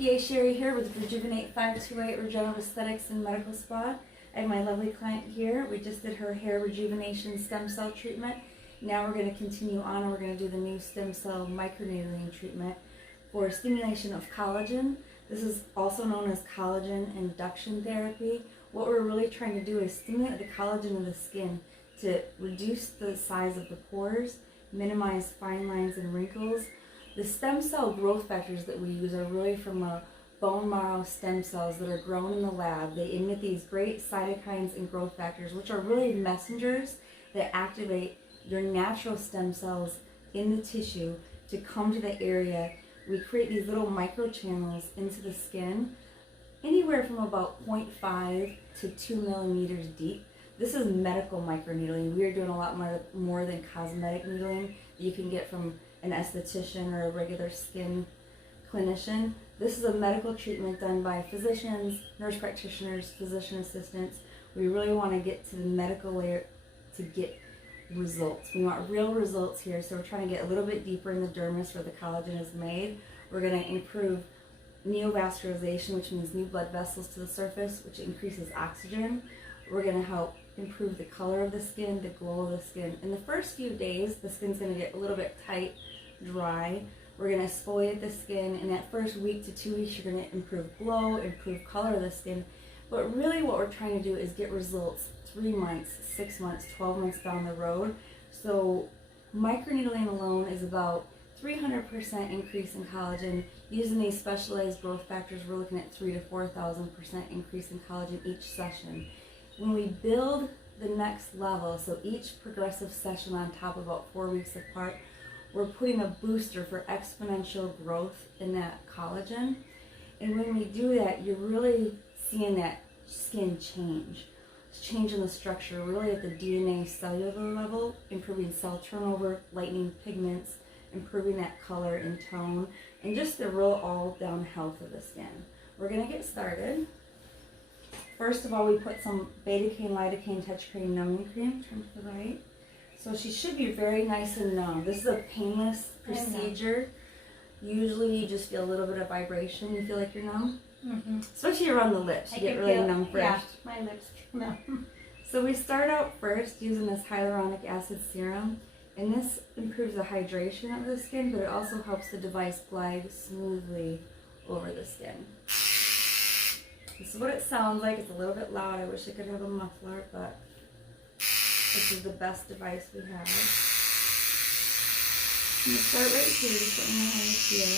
PA Sheri here with Rejuvenate 528 Regenerative Aesthetics and Medical Spa. I have my lovely client here. We just did her hair rejuvenation stem cell treatment. Now we're going to continue on and we're going to do the new stem cell microneedling treatment for stimulation of collagen. This is also known as collagen induction therapy. What we're really trying to do is stimulate the collagen in the skin to reduce the size of the pores, minimize fine lines and wrinkles. The stem cell growth factors that we use are really from bone marrow stem cells that are grown in the lab. They emit these great cytokines and growth factors, which are really messengers that activate your natural stem cells in the tissue to come to the area. We create these little microchannels into the skin, anywhere from about 0.5 to 2 millimeters deep. This is medical microneedling. We are doing a lot more than cosmetic needling that you can get from an esthetician or a regular skin clinician. This is a medical treatment done by physicians, nurse practitioners, physician assistants. We really want to get to the medical layer to get results. We want real results here, so we're trying to get a little bit deeper in the dermis where the collagen is made. We're going to improve neovascularization, which means new blood vessels to the surface, which increases oxygen. We're going to help improve the color of the skin, the glow of the skin. In the first few days, the skin's going to get a little bit tight, dry. We're going to exfoliate the skin. In that first week to 2 weeks, you're going to improve glow, improve color of the skin. But really what we're trying to do is get results 3 months, 6 months, 12 months down the road. So microneedling alone is about 300% increase in collagen. Using these specialized growth factors, we're looking at 3,000 to 4,000% increase in collagen each session. When we build the next level, so each progressive session on top about 4 weeks apart, we're putting a booster for exponential growth in that collagen. And when we do that, you're really seeing that skin change. It's changing the structure, really at the DNA cellular level, improving cell turnover, lightening pigments, improving that color and tone, and just the real all-down health of the skin. We're going to get started. First of all, we put some beta-caine, lidocaine, touchcreme numbing cream. Turn to the right. So she should be very nice and numb. This is a painless procedure. Usually you just feel a little bit of vibration. You feel like you're numb? Mm-hmm. Especially around the lips. You get really numb first. Yeah, my lips numb. So we start out first using this hyaluronic acid serum. And this improves the hydration of the skin, but it also helps the device glide smoothly over the skin. This is what it sounds like. It's a little bit loud. I wish I could have a muffler, but this is the best device we have. I'm going to start right here, just let me know how you feel.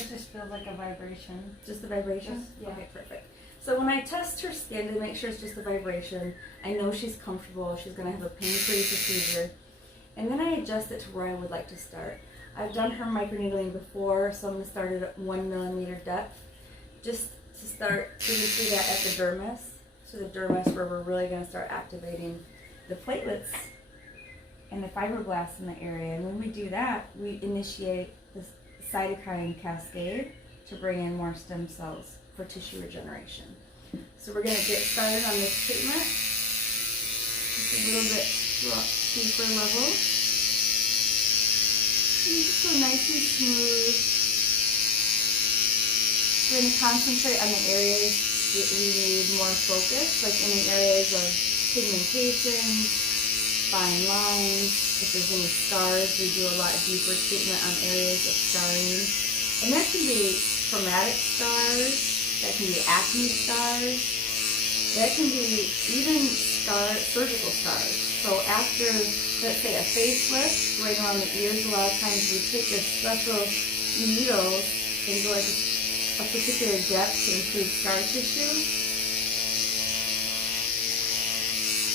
It just feels like a vibration. Just a vibration? Yeah. Okay, perfect. So when I test her skin to make sure it's just a vibration, I know she's comfortable, she's going to have a pain-free procedure, and then I adjust it to where I would like to start. I've done her microneedling before, so I'm going to start at 1 millimeter depth, just to start, so you see that at the dermis, so the dermis where we're really going to start activating the platelets and the fibroblasts in the area. And when we do that, we initiate this cytokine cascade to bring in more stem cells for tissue regeneration. So we're going to get started on this treatment. Just a little bit deeper level. And just go nice and smooth. We're going to concentrate on the areas that we need more focus, like any areas of pigmentation, fine lines. If there's any scars, we do a lot deeper treatment on areas of scarring. And that can be traumatic scars, that can be acne scars, that can be even surgical scars. So after, let's say, a facelift, right around the ears, a lot of times we take this special needles and go like a particular depth to improve scar tissue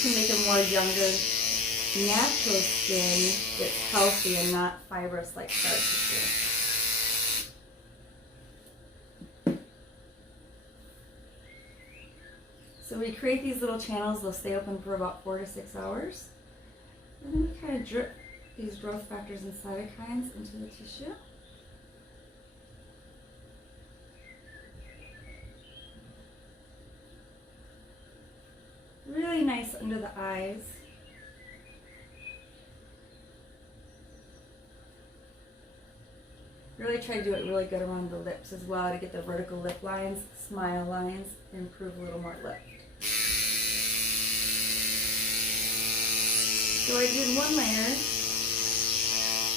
to make a more younger, natural skin that's healthy and not fibrous like scar tissue. So we create these little channels, they'll stay open for about 4 to 6 hours. And then we kind of drip these growth factors and cytokines into the tissue. under the eyes. Really try to do it really good around the lips as well to get the vertical lip lines, smile lines, and improve a little more lift. So I did one layer,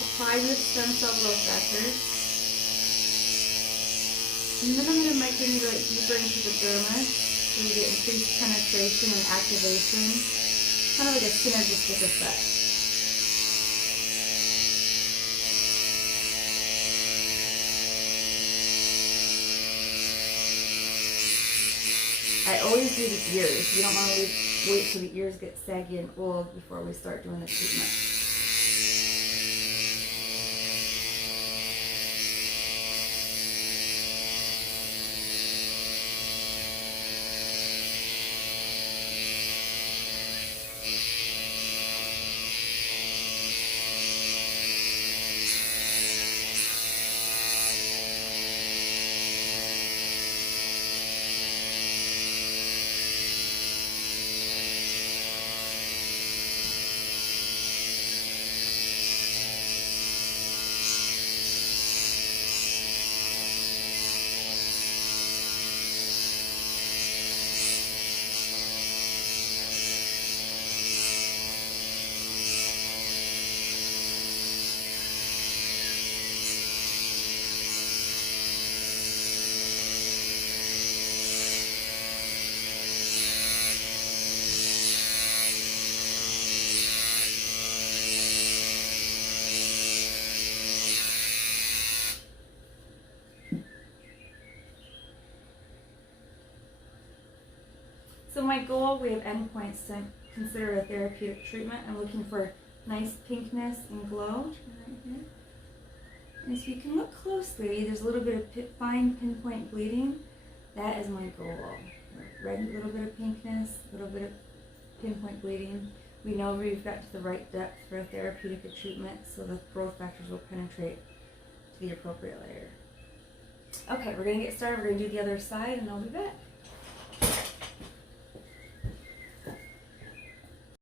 applied with stem cell growth factors, and then I'm going to microneedle it deeper into the dermis so we get increased penetration and activation, kind of like a synergistic effect. I always do the ears. You don't want to wait till the ears get saggy and old before we start doing the treatment. So my goal, we have endpoints to consider a therapeutic treatment. I'm looking for nice pinkness and glow right here. And so you can look closely, there's a little bit of fine pinpoint bleeding. That is my goal. Red, a little bit of pinkness, a little bit of pinpoint bleeding. We know we've got to the right depth for a therapeutic treatment, so the growth factors will penetrate to the appropriate layer. Okay, we're going to get started. We're going to do the other side, and I'll be back.